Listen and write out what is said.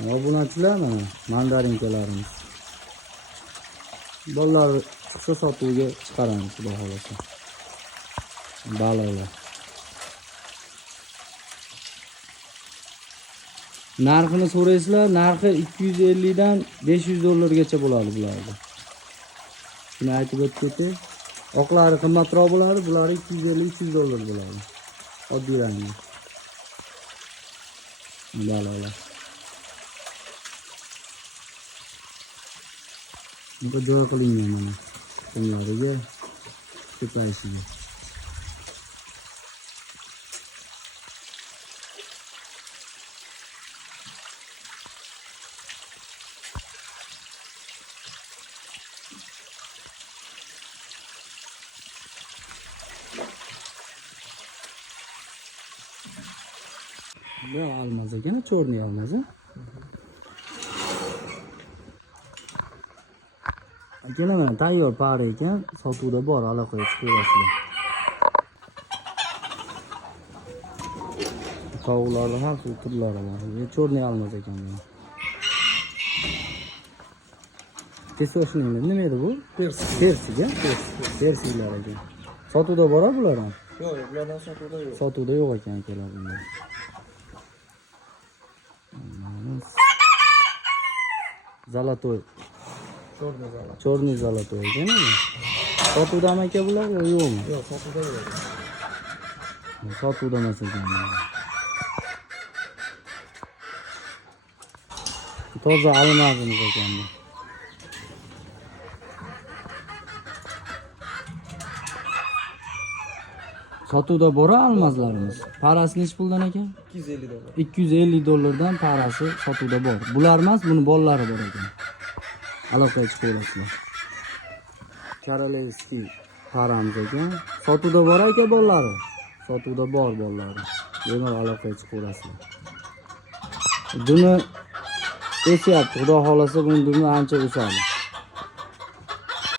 Obunachilar mana mandarinkalarimiz. Bolalar chiqsa sotuvga chiqaramiz, xudo xolasa. Balolar. Narxini so'raysizlar, narxi 250 dan 500 dollargacha bo'ladi bularda. Shuni aytib o'tdim. Oqlari qimmatroq bo'ladi, bular 250-300 dollar bo'ladi. Oddiy rangli. Balolar. Bu joy qilingan mana. Bunlariga ko'payishiga. Bu almaz ekan, cho'rni almaz. Akalar mana tayyor pari ekan, sotuvda bor, aloqaga chiqaverasizlar. Qovularning har xil turlari bor. Cho'rni almaz ekan bu. Kesoshning nima edi bu? Persiga, persilar ekan. Sotuvda bor bular ham? Yo'q, bulardan sotuvda yo'q. Sotuvda yo'q ekan akalar bunlar. Zolotoy. Chorniy zolotoy ekan-ku. Sotuvdami aka bular yo'qmi? Yo'q, sotuvda yo'q. Sotuvda emas ekan. Toza almazimiz ekan bu. Sotuvda bora almazlarimiz. Parasi nech puldan ekan? 250 dollar. 250 dollardan parasi sotuvda bor. Bular emas, buni bolalari bor ekan. Aloqaga chiqaverasizlar. Korolevskiy paramiz ekan. Sotuvda bor ekan bolalari. Sotuvda bor bolalari. Bemalol aloqaga chiqaverasizlar. Buni esyapti, xudo xolasa buni ancha o'sadi.